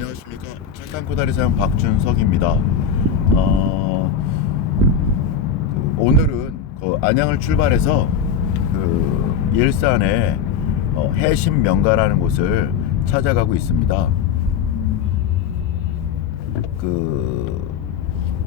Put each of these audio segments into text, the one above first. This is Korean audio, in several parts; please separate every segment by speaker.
Speaker 1: 안녕하십니까 찰탄코다리 사장 박준석입니다. 어, 그 오늘은 그 안양을 출발해서 그 일산의 어, 해심 명가라는 곳을 찾아가고 있습니다. 그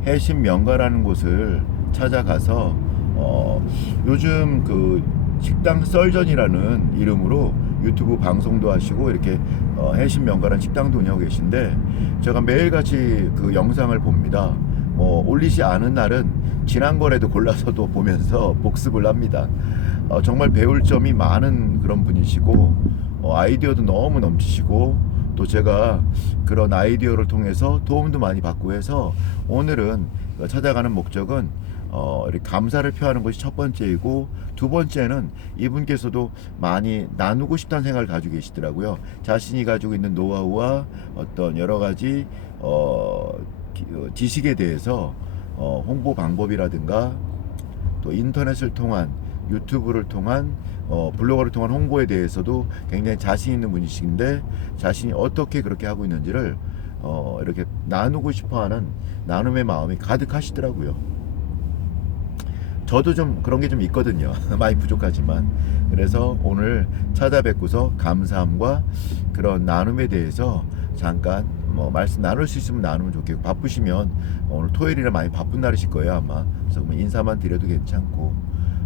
Speaker 1: 해심 명가라는 곳을 찾아가서 어, 요즘 그 식당 썰전이라는 이름으로 유튜브 방송도 하시고 이렇게 어, 해심 명가라는 식당도 운영하고 계신데 제가 매일같이 그 영상을 봅니다. 뭐 올리지 않은 날은 지난번에도 골라서도 보면서 복습을 합니다. 어, 정말 배울 점이 많은 그런 분이시고 어, 아이디어도 너무 넘치시고 또 제가 그런 아이디어를 통해서 도움도 많이 받고 해서 오늘은 찾아가는 목적은 어, 이렇게 감사를 표하는 것이 첫 번째이고 두 번째는 이분께서도 많이 나누고 싶다는 생각을 가지고 계시더라고요. 자신이 가지고 있는 노하우와 어떤 여러 가지 어, 기- 어, 지식에 대해서 어, 홍보 방법이라든가 또 인터넷을 통한 유튜브를 통한 어, 블로거를 통한 홍보에 대해서도 굉장히 자신 있는 분이신데 자신이 어떻게 그렇게 하고 있는지를 어, 이렇게 나누고 싶어하는 나눔의 마음이 가득하시더라고요. 저도 좀 그런 게 좀 있거든요. 많이 부족하지만 그래서 오늘 찾아뵙고서 감사함과 그런 나눔에 대해서 잠깐 뭐 말씀 나눌 수 있으면 나누면 좋겠고 바쁘시면 오늘 토요일이라 많이 바쁜 날이실 거예요 아마 그래서 뭐 인사만 드려도 괜찮고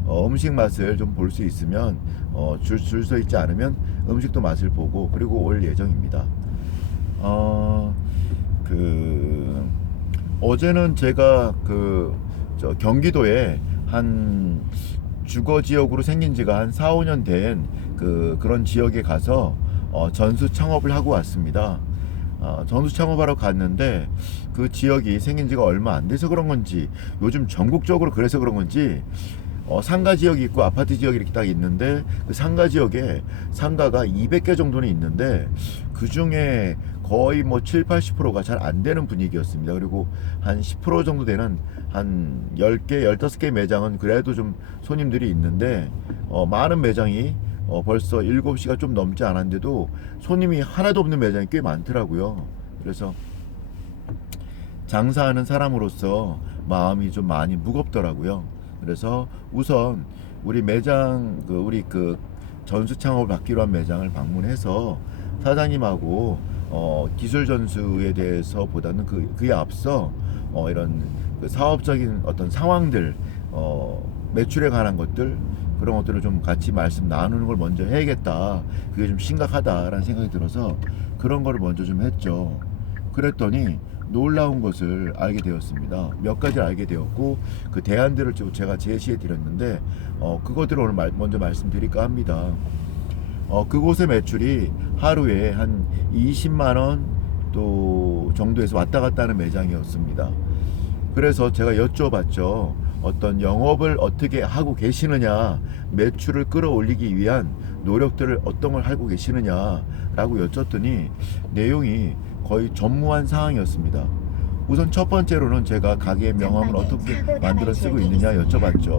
Speaker 1: 어, 음식 맛을 좀 볼 수 있으면 어, 줄줄 서 있지 않으면 음식도 맛을 보고 그리고 올 예정입니다. 어, 그 어제는 제가 그 저 경기도에 한 주거 지역으로 생긴 지가 한 4, 5년 된 그 그런 지역에 가서 어, 전수 창업을 하고 왔습니다. 어, 전수 창업하러 갔는데 그 지역이 생긴 지가 얼마 안 돼서 그런 건지 요즘 전국적으로 그래서 그런 건지 어, 상가 지역이 있고 아파트 지역이 이렇게 딱 있는데 그 상가 지역에 상가가 200개 정도는 있는데 그 중에 거의 뭐 7, 80%가 잘 안 되는 분위기였습니다. 그리고 한 10% 정도 되는 한 10개, 15개 매장은 그래도 좀 손님들이 있는데 어, 많은 매장이 어, 벌써 7시가 좀 넘지 않았는데도 손님이 하나도 없는 매장이 꽤 많더라고요. 그래서 장사하는 사람으로서 마음이 좀 많이 무겁더라고요. 그래서 우선 우리 매장 그 우리 그 전수 창업을 받기로 한 매장을 방문해서 사장님하고 어 기술 전수에 대해서 보다는 그 그에 앞서 어 이런 그 사업적인 어떤 상황들 어 매출에 관한 것들 그런 것들을 좀 같이 말씀 나누는 걸 먼저 해야겠다. 그게 좀 심각하다라는 생각이 들어서 그런 거를 먼저 좀 했죠. 그랬더니 놀라운 것을 알게 되었습니다. 몇 가지 알게 되었고 그 대안들을 좀 제가 제시해 드렸는데 어 그것들을 오늘 말- 먼저 말씀드릴까 합니다. 어 그곳의 매출이 하루에 한 20만 원 또 정도에서 왔다 갔다 하는 매장이었습니다. 그래서 제가 여쭤봤죠. 어떤 영업을 어떻게 하고 계시느냐, 매출을 끌어올리기 위한 노력들을 어떤 걸 하고 계시느냐라고 여쭸더니 내용이 거의 전무한 상황이었습니다. 우선 첫 번째로는 제가 가게의 명함을 어떻게 만들어 쓰고 있느냐 여쭤봤죠.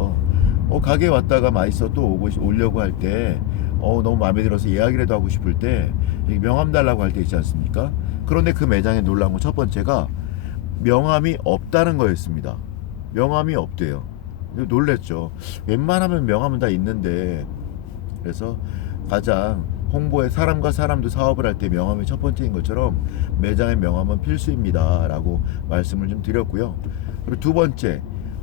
Speaker 1: 어, 가게 왔다가 맛있어 또 오고 싶- 오려고 할 때, 어, 너무 마음에 들어서 예약이라도 하고 싶을 때, 이 명함 달라고 할 때 있지 않습니까? 그런데 그 매장에 놀라운 건첫 번째가 명함이 없다는 거였습니다. 명함이 없대요. 놀랬죠. 웬만하면 명함은 다 있는데, 그래서 가장 홍보에 사람과 사람도 사업을 할 때 명함이 첫 번째인 것처럼 매장의 명함은 필수입니다라고 말씀을 좀 드렸고요. 그리고 두 번째,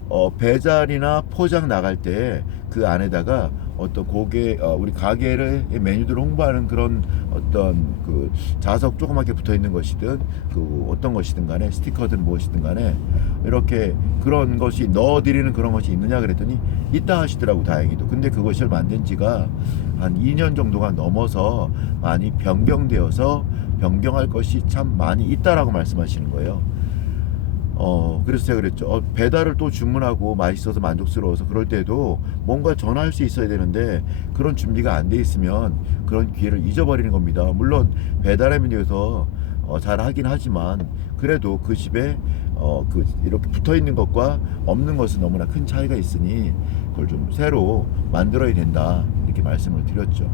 Speaker 1: 어, 배달이나 포장 나갈 때 그 안에다가 어떤 고개 어, 우리 가게를 메뉴들을 홍보하는 그런 어떤 그 자석 조그맣게 붙어 있는 것이든 그 어떤 것이든 간에 스티커든 무엇이든 간에 이렇게 그런 것이 넣어드리는 그런 것이 있느냐 그랬더니 있다 하시더라고 다행히도 근데 그것을 만든 지가 한 2년 정도가 넘어서 많이 변경되어서 변경할 것이 참 많이 있다라고 말씀하시는 거예요. 어 그래서 제가 그랬죠. 어, 배달을 또 주문하고 맛있어서 만족스러워서 그럴 때도 뭔가 전화할 수 있어야 되는데 그런 준비가 안 돼 있으면 그런 기회를 잊어버리는 겁니다. 물론 배달의 민족에서 어, 잘 하긴 하지만 그래도 그 집에 어, 그 이렇게 붙어 있는 것과 없는 것은 너무나 큰 차이가 있으니 그걸 좀 새로 만들어야 된다 이렇게 말씀을 드렸죠.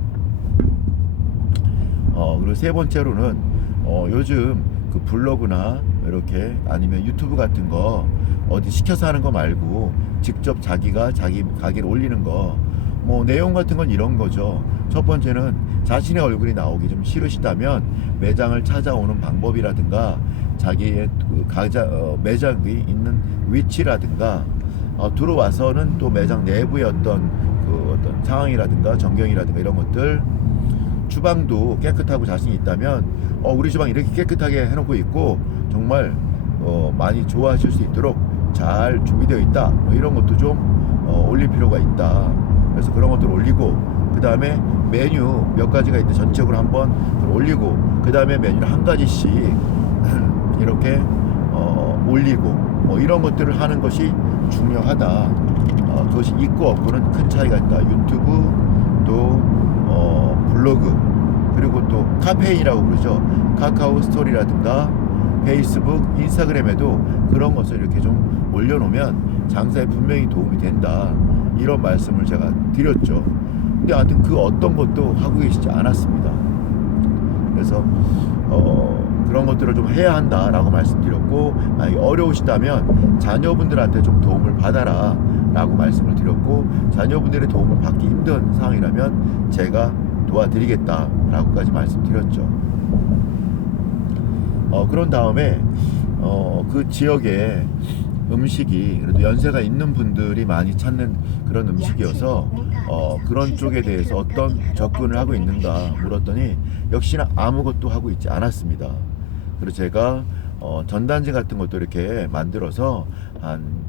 Speaker 1: 어, 그리고 세 번째로는 어, 요즘 그 블로그나 이렇게 아니면 유튜브 같은 거 어디 시켜서 하는 거 말고 직접 자기가 자기 가게를 올리는 거 뭐 내용 같은 건 이런 거죠. 첫 번째는 자신의 얼굴이 나오기 좀 싫으시다면 매장을 찾아오는 방법이라든가 자기의 그 가자 어, 매장이 있는 위치라든가 어, 들어와서는 또 매장 내부의 어떤 그 어떤 상황이라든가 전경이라든가 이런 것들 주방도 깨끗하고 자신이 있다면 어, 우리 주방 이렇게 깨끗하게 해놓고 있고 정말 어, 많이 좋아하실 수 있도록 잘 준비되어 있다. 뭐 이런 것도 좀 어, 올릴 필요가 있다. 그래서 그런 것들 올리고 그 다음에 메뉴 몇 가지가 있는데 전적으로 한번 올리고 그 다음에 메뉴를 한 가지씩 이렇게 어, 올리고 뭐 이런 것들을 하는 것이 중요하다. 어, 그것이 있고 없고는 큰 차이가 있다. 유튜브 또 어, 블로그 그리고 또 카페인이라고 그러죠. 카카오 스토리라든가 페이스북 인스타그램에도 그런 것을 이렇게 좀 올려놓으면 장사에 분명히 도움이 된다. 이런 말씀을 제가 드렸죠. 근데 하여튼 그 어떤 것도 하고 계시지 않았습니다. 그래서 어, 그런 것들을 좀 해야 한다라고 말씀드렸고 만약에 어려우시다면 자녀분들한테 좀 도움을 받아라 라고 말씀을 드렸고 자녀분들의 도움을 받기 힘든 상황이라면 제가 도와드리겠다 라고까지 말씀드렸죠 어, 그런 다음에 어, 그 지역에 음식이 그래도 연세가 있는 분들이 많이 찾는 그런 음식이어서 어, 그런 쪽에 대해서 어떤 접근을 하고 있는가 물었더니 역시나 아무것도 하고 있지 않았습니다. 그래서 제가 어, 전단지 같은 것도 이렇게 만들어서 한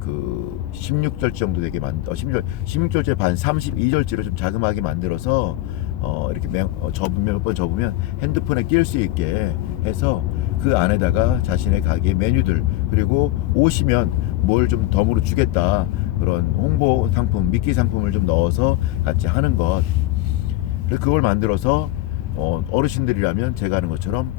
Speaker 1: 그 16절 정도 되게 만 어, 16절 16절째 반 32절째로 좀 자그마하게 만들어서 어, 이렇게 명, 어, 접으면 몇 번 접으면 핸드폰에 낄 수 있게 해서 그 안에다가 자신의 가게 메뉴들 그리고 오시면 뭘 좀 덤으로 주겠다 그런 홍보 상품 미끼 상품을 좀 넣어서 같이 하는 것. 그걸 만들어서 어, 어르신들이라면 제가 하는 것처럼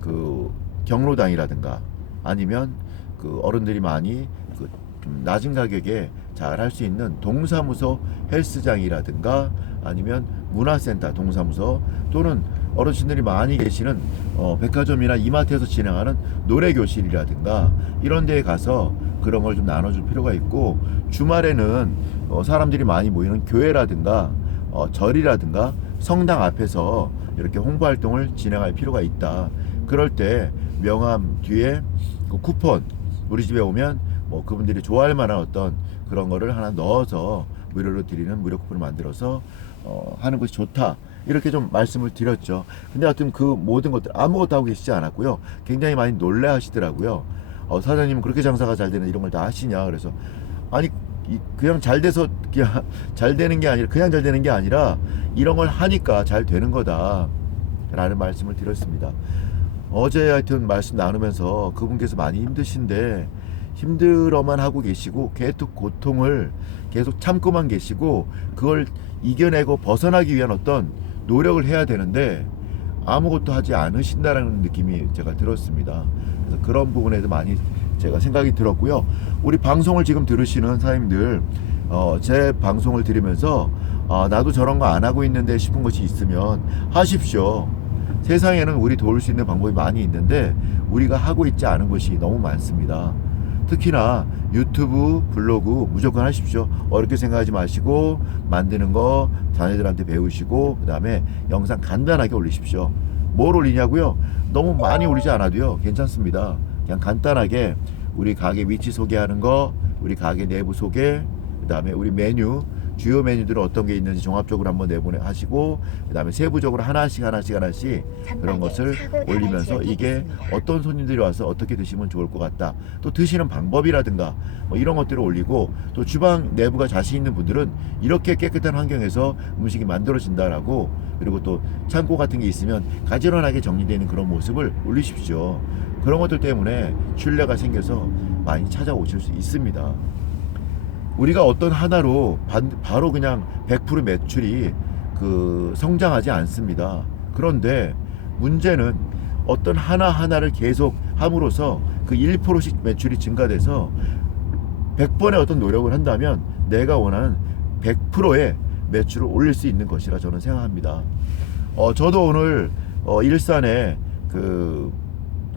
Speaker 1: 그 경로당이라든가 아니면 그 어른들이 많이 그 좀 낮은 가격에 잘 할 수 있는 동사무소 헬스장이라든가 아니면 문화센터 동사무소 또는 어르신들이 많이 계시는 어, 백화점이나 이마트에서 진행하는 노래 교실이라든가 이런 데에 가서 그런 걸 좀 나눠줄 필요가 있고 주말에는 어, 사람들이 많이 모이는 교회라든가 어, 절이라든가 성당 앞에서 이렇게 홍보 활동을 진행할 필요가 있다. 그럴 때 명함 뒤에 그 쿠폰 우리 집에 오면 뭐 그분들이 좋아할 만한 어떤 그런 거를 하나 넣어서 무료로 드리는 무료 쿠폰을 만들어서 어, 하는 것이 좋다. 이렇게 좀 말씀을 드렸죠. 근데 하여튼 그 모든 것들 아무것도 하고 계시지 않았고요. 굉장히 많이 놀래 하시더라고요. 어, 사장님은 그렇게 장사가 잘 되는 이런 걸 다 하시냐. 그래서 아니 이- 그냥 잘 돼서 그냥 잘 되는 게 아니라 그냥 잘 되는 게 아니라 이런 걸 하니까 잘 되는 거다. 라는 말씀을 드렸습니다. 어제 하여튼 말씀 나누면서 그분께서 많이 힘드신데 힘들어만 하고 계시고 계속 고통을 계속 참고만 계시고 그걸 이겨내고 벗어나기 위한 어떤 노력을 해야 되는데 아무것도 하지 않으신다라는 느낌이 제가 들었습니다. 그래서 그런 부분에도 많이 제가 생각이 들었고요. 우리 방송을 지금 들으시는 사장님들, 어, 제 방송을 들으면서 아, 나도 저런 거 안 하고 있는데 싶은 것이 있으면 하십시오. 세상에는 우리 도울 수 있는 방법이 많이 있는데 우리가 하고 있지 않은 것이 너무 많습니다. 특히나 유튜브, 블로그 무조건 하십시오. 어렵게 생각하지 마시고 만드는 거 자녀들한테 배우시고 그다음에 영상 간단하게 올리십시오. 뭘 올리냐고요? 너무 많이 올리지 않아도요. 괜찮습니다. 그냥 간단하게 우리 가게 위치 소개하는 거, 우리 가게 내부 소개, 그다음에 우리 메뉴 주요 메뉴들은 어떤 게 있는지 종합적으로 한번 내보내 하시고 그다음에 세부적으로 하나씩 하나씩 하나씩 그런 것을 올리면서 이게 어떤 손님들이 와서 어떻게 드시면 좋을 것 같다. 또 드시는 방법이라든가 뭐 이런 것들을 올리고 또 주방 내부가 자신 있는 분들은 이렇게 깨끗한 환경에서 음식이 만들어진다라고 그리고 또 창고 같은 게 있으면 가지런하게 정리되는 그런 모습을 올리십시오. 그런 것들 때문에 신뢰가 생겨서 많이 찾아오실 수 있습니다. 우리가 어떤 하나로 반- 바로 그냥 100% 매출이 그 성장하지 않습니다. 그런데 문제는 어떤 하나하나를 계속 함으로써 그 1%씩 매출이 증가돼서 100번의 어떤 노력을 한다면 내가 원하는 100%의 매출을 올릴 수 있는 것이라 저는 생각합니다. 어, 저도 오늘 어, 일산에 그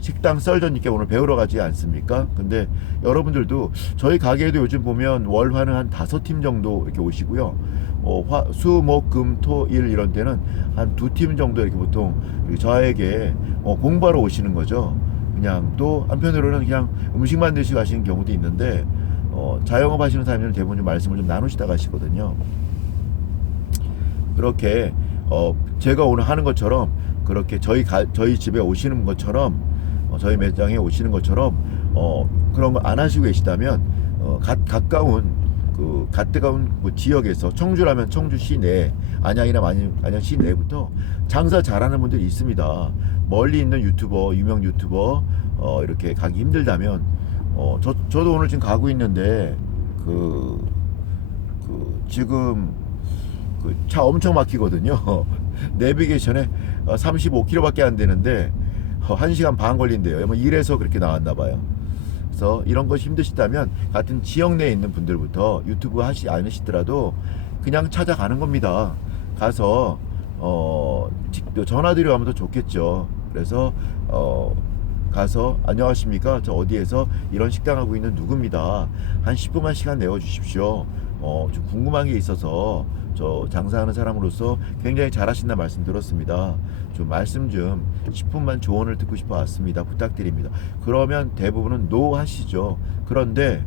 Speaker 1: 식당 썰전님께 오늘 배우러 가지 않습니까? 근데 여러분들도 저희 가게에도 요즘 보면 월화는 한 다섯 팀 정도 이렇게 오시고요. 어, 화, 수, 목, 금, 토, 일 이런 때는 한 두 팀 정도 이렇게 보통 저에게 어, 공부하러 오시는 거죠. 그냥 또 한편으로는 그냥 음식만 드시고 가시는 경우도 있는데 어, 자영업 하시는 사람들은 대부분 좀 말씀을 좀 나누시다 가시거든요. 그렇게 어, 제가 오늘 하는 것처럼 그렇게 저희 가, 저희 집에 오시는 것처럼 어, 저희 매장에 오시는 것처럼 어, 그런 거 안 하시고 계시다면 어, 가, 가까운 그 가까운 그 지역에서 청주라면 청주 시내 안양이나 안양, 시내부터 장사 잘하는 분들이 있습니다. 멀리 있는 유튜버 유명 유튜버 어, 이렇게 가기 힘들다면 어, 저 저도 오늘 지금 가고 있는데 그, 그 지금 그 차 엄청 막히거든요. 내비게이션에 35km밖에 안 되는데 어, 1시간 반 걸린대요. 뭐 이래서 그렇게 나왔나 봐요. 그래서 이런 거 힘드시다면 같은 지역 내에 있는 분들부터 유튜브 하시 않으시더라도 그냥 찾아가는 겁니다. 가서 어 직- 전화드려 하면 더 좋겠죠. 그래서 어 가서 안녕하십니까 저 어디에서 이런 식당 하고 있는 누구입니다. 한 10분만 시간 내어 주십시오. 어 좀 궁금한 게 있어서 저 장사하는 사람으로서 굉장히 잘하신다 말씀 들었습니다. 좀 말씀 좀 10분만 조언을 듣고 싶어 왔습니다. 부탁드립니다. 그러면 대부분은 노 하시죠. 그런데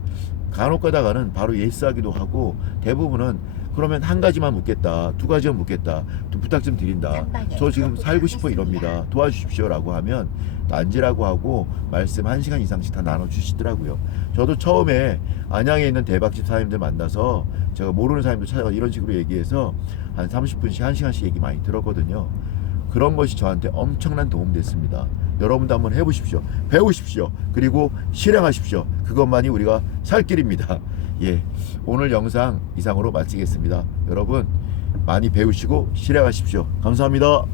Speaker 1: 간혹 가다가는 바로 예스 하기도 하고 대부분은 그러면 한 가지만 묻겠다. 두 가지만 묻겠다. 좀 부탁 좀 드린다. 저 지금 살고 싶어 이럽니다. 도와주십시오라고 하면 난지라고 하고 말씀 한 시간 이상씩 다 나눠주시더라고요. 저도 처음에 안양에 있는 대박집 사장님들 만나서 제가 모르는 사람들 찾아가 이런 식으로 얘기해서 한 30분씩 한 시간씩 얘기 많이 들었거든요. 그런 것이 저한테 엄청난 도움 됐습니다. 여러분도 한번 해보십시오. 배우십시오. 그리고 실행하십시오. 그것만이 우리가 살 길입니다. 예. 오늘 영상 이상으로 마치겠습니다. 여러분, 많이 배우시고 실행하십시오. 감사합니다.